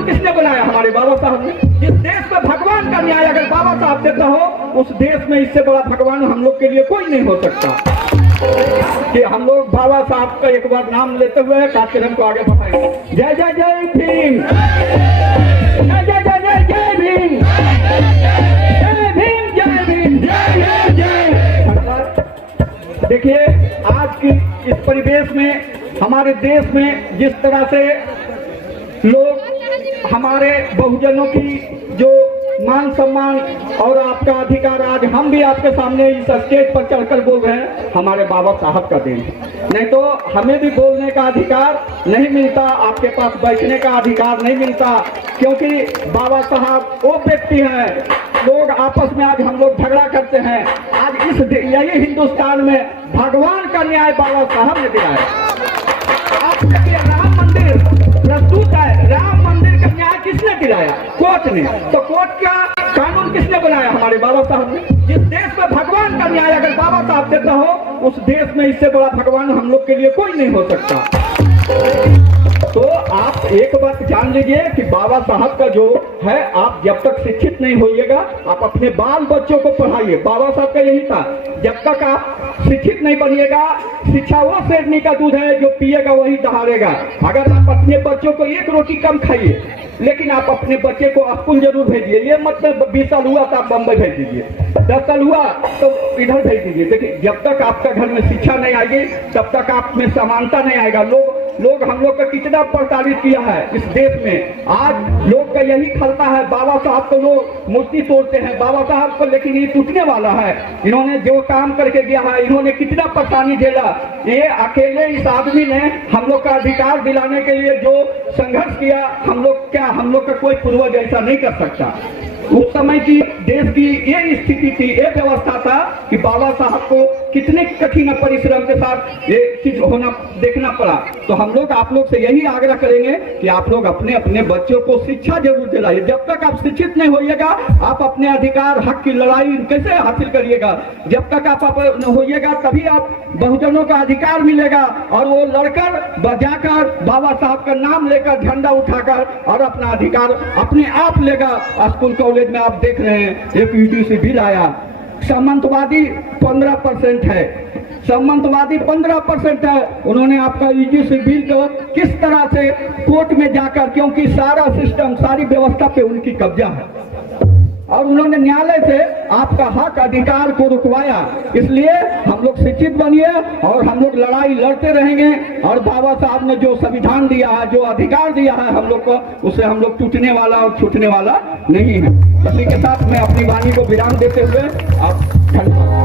कानून किसने बनाया? हमारे बाबा साहब ने। जिस देश में भगवान का न्याय अगर बाबा साहब देता हो, उस देश में इससे बड़ा भगवान हम लोग के लिए कोई नहीं हो सकता। कि हम लोग बाबा साहब का एक बार नाम लेते हुए कार्यक्रम को आगे बढ़ाएंगे। जय जय जय भीम, जय जय जय जय जय भीम, जय भीम जय भीम, जय जय जय। देखिए, आज की इस परिवेश में, हमारे देश में जिस तरह से लोग हमारे बहुजनों की जो मान सम्मान और आपका अधिकार, आज हम भी आपके सामने इस स्टेज पर चढ़कर बोल रहे हैं, हमारे बाबा साहब का देन। नहीं तो हमें भी बोलने का अधिकार नहीं मिलता, आपके पास बैठने का अधिकार नहीं मिलता, क्योंकि बाबा साहब वो व्यक्ति हैं। लोग आपस में आज हम लोग झगड़ा करते हैं, आज इस यही हिंदुस्तान में भगवान का न्याय बाबा साहब ने दिलाया। आप देखिए, राम मंदिर प्रस्तुत है, राम मंदिर का न्याय किसने दिलाया? कोर्ट ने। तो कोर्ट का कानून किसने बनाया? हमारे बाबा साहब ने। जिस देश में भगवान का न्याय अगर बाबा साहब देता हो, उस देश में इससे बड़ा भगवान हम लोग के लिए कोई नहीं हो सकता। तो आप एक बात जान लीजिए कि बाबा साहब का जो है, आप जब तक शिक्षित नहीं होइएगा, आप अपने बाल बच्चों को पढ़ाइए। बाबा साहब का यही था, जब तक आप शिक्षित नहीं बनिएगा, शिक्षा वो शेरनी का दूध है, जो पिएगा वही दहाड़ेगा। अगर आप अपने बच्चों को एक रोटी कम खाइए, लेकिन आप अपने बच्चे को स्कूल जरूर भेजिए। ये मतलब 20 साल हुआ तो आप बम्बई भेज दीजिए, 10 साल हुआ तो इधर भेज दीजिए। देखिए, जब तक आपका घर में शिक्षा नहीं आएगी, तब तक आप में समानता नहीं आएगा। लोग हम लोग का कितना प्रताड़ित किया है इस देश में। आज लोग का यही खलता है, बाबा साहब को लोग मूर्ति तोड़ते हैं बाबा साहब को, लेकिन ये टूटने वाला है। इन्होंने जो काम करके गया है, इन्होंने कितना परेशानी झेला। ये अकेले इस आदमी ने हम लोग का अधिकार दिलाने के लिए जो संघर्ष किया, हम लोग का कोई पूर्वज ऐसा नहीं कर सकता। उस समय की देश की ये स्थिति थी, ये व्यवस्था था कि बाबा साहब को कितने कठिन परिश्रम के साथ ये चीज होना देखना पड़ा। तो हम लोग आप लोग से यही आग्रह करेंगे कि आप लोग अपने अपने बच्चों को शिक्षा जरूर दिलाइए। जब तक आप शिक्षित नहीं होइएगा, आप अपने अधिकार हक की लड़ाई कैसे हासिल करिएगा? जब तक आप होइएगा, तभी आप बहुजनों का अधिकार मिलेगा। और वो लड़कर बजाकर बाबा साहब का नाम लेकर, झंडा उठाकर और अपना अधिकार अपने आप लेगा। स्कूल कॉलेज में आप देख रहे हैं, एक यूटीसी बिल आया, सामंतवादी 15% है, सामंतवादी 15% है। उन्होंने आपका यूजीसी बिल को किस तरह से कोर्ट में जाकर, क्योंकि सारा सिस्टम, सारी व्यवस्था पे उनकी कब्जा है, और उन्होंने न्यायालय से आपका हक अधिकार को रुकवाया। इसलिए हम लोग शिक्षित बनिए और हम लोग लड़ाई लड़ते रहेंगे। और बाबा साहब ने जो संविधान दिया है, जो अधिकार दिया है हम लोग को, उससे हम लोग टूटने वाला और छूटने वाला नहीं है। इसी के साथ मैं अपनी वाणी को विराम देते हुए आप धन्यवाद।